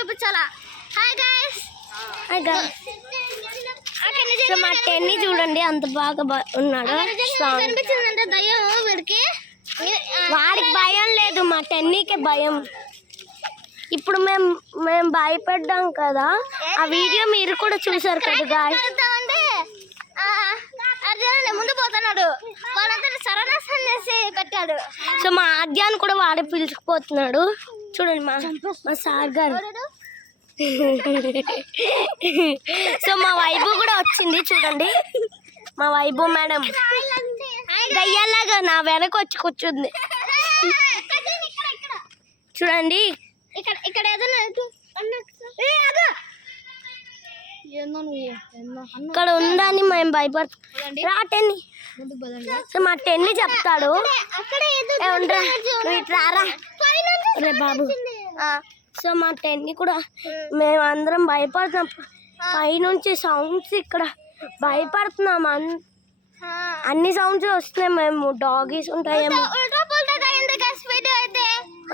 చూపించాలా. Hi guys. మా టెన్నీ చూడండి అంత బాగా ఉన్నాడు. కనిపించిందంటే దయ్యం వీడికి. వాడికి భయం లేదు, మా టెన్నీకే భయం. ఇప్పుడు మేము భయపడ్డాం కదా, ఆ వీడియో మీరు కూడా చూసారు కదా గాయ్స్. ముందు పోతున్నాడు, వాళ్ళంతా సరణేసి పెట్టాడు. సో మా ఆద్యాన్ని కూడా వాడే పిలుచుకుపోతున్నాడు. చూడండి మా సార్ గారు. సో మా వైభవ్ కూడా వచ్చింది చూడండి. మా వైభవ్ మేడం దయ్యాలాగా నా వెనక వచ్చి కూర్చుంది చూడండి. ఇక్కడ ఇక్కడ ఉందని మేము భయపడుతున్నాం. రాటెన్ని సో మా టెన్ని చెప్తాడు. రారా రే బాబు. సో మా టెన్ని కూడా మేము అందరం భయపడుతున్నాం. పైనుంచి సౌండ్స్ ఇక్కడ భయపడుతున్నాం. అన్ని సౌండ్స్ వస్తున్నాయి. మేము డాగీస్ ఉంటాయేమో.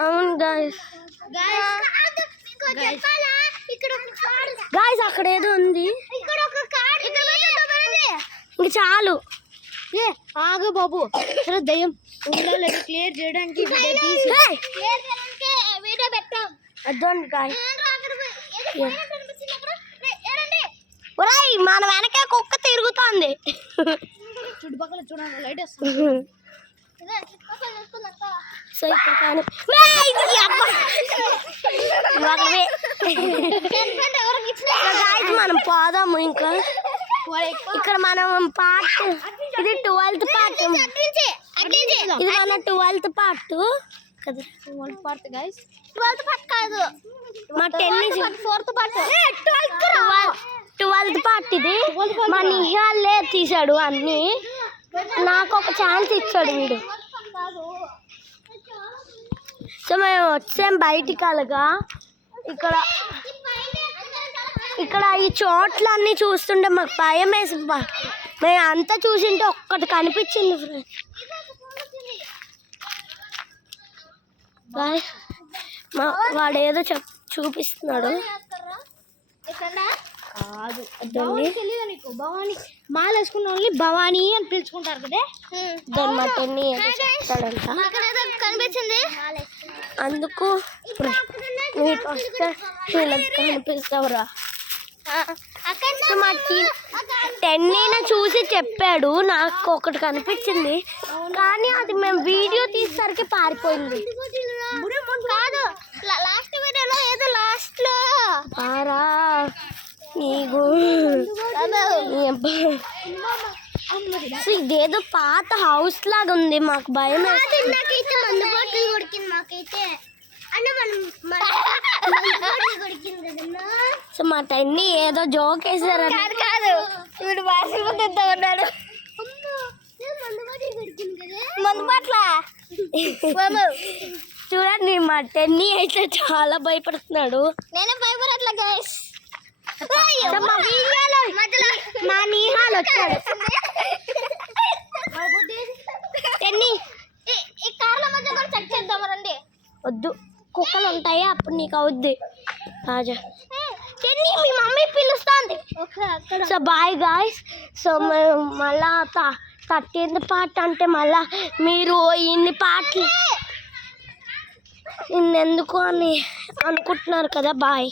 అవును గాయ్స్. గాయ్స్ అక్కడ ఏదో ఉంది. ఇంక చాలు. ఆగు బాబు, దయ్యం క్లియర్ చేయడానికి వీడియో పెట్టాం. అదండి గాయ్స్. ఒరేయ్ మన వెనక కుక్క తిరుగుతోంది. చుట్టుపక్కల చూడండి, లైట్ వస్తుంది. సో ఇక్కడ కానీ మనం పోదాము. ఇంకా ఇక్కడ మనం పార్ట్, ఇది 12th పార్ట్. ఇది మన 12th పార్ట్ కదా. 12th part guys. 12th part కాదు, మా 4th పార్ట్. 12th పార్ట్ ఇది. మా నిహాలే తీసాడు అన్ని. నాకు ఒక ఛాన్స్ ఇచ్చాడు వీడు. సో మేము వచ్చాం బయటికి. అలాగా ఇక్కడ ఈ చోట్లన్నీ చూస్తుంటే మాకు భయం వేసి మేము అంతా చూసింటే ఒక్కటి కనిపించింది ఫ్రెండ్స్. వాడు ఏదో చూపిస్తున్నాడు. భవానీ మాల వేసుకున్న వాళ్ళని భవానీ అని పిలుచుకుంటారు కదా. దాని మా టెన్నీ చెప్తాడంట. కనిపించింది అందుకు నీకు వస్తే వీళ్ళకి కనిపిస్తావురా. మా టెన్నీని చూసి చెప్పాడు. నాకు ఒకటి కనిపించింది, కానీ అది మేము వీడియో తీసేసరికి పారిపోయింది. కాదు, లాస్ట్ వీడియోలో ఏదో లాస్ట్ లో పారా నీకు. ఇదేదో పాత హౌస్ లాగా ఉంది. మాకు భయం. సో మా టెన్నీ ఏదో జోక్ వేసారు. కాదు, వీడు వాసిపోతా ఉన్నాడు. మందు పట్ల చూడండి, మా టెన్నీ అయితే చాలా భయపడుతున్నాడు. నేనే భయపడట్లా గైస్. మా వీడియోలో మా నిహాల్ వచ్చాడు. టెన్నీ ఈ కార్ల మధ్య కూడా చెక్ చేద్దాం రండి. వద్దు, కుక్కలు ఉంటాయి అప్పుడు నీకు అవుద్ది. రాజా టెన్నీ మీ మమ్మీ పిలుస్తుంది. So bye guys. సో మేము మళ్ళా 13th పార్ట్ అంటే మళ్ళా మీరు ఇన్ని పార్ట్లు ఇన్నెందుకు అని అనుకుంటున్నారు కదా. బాయ్.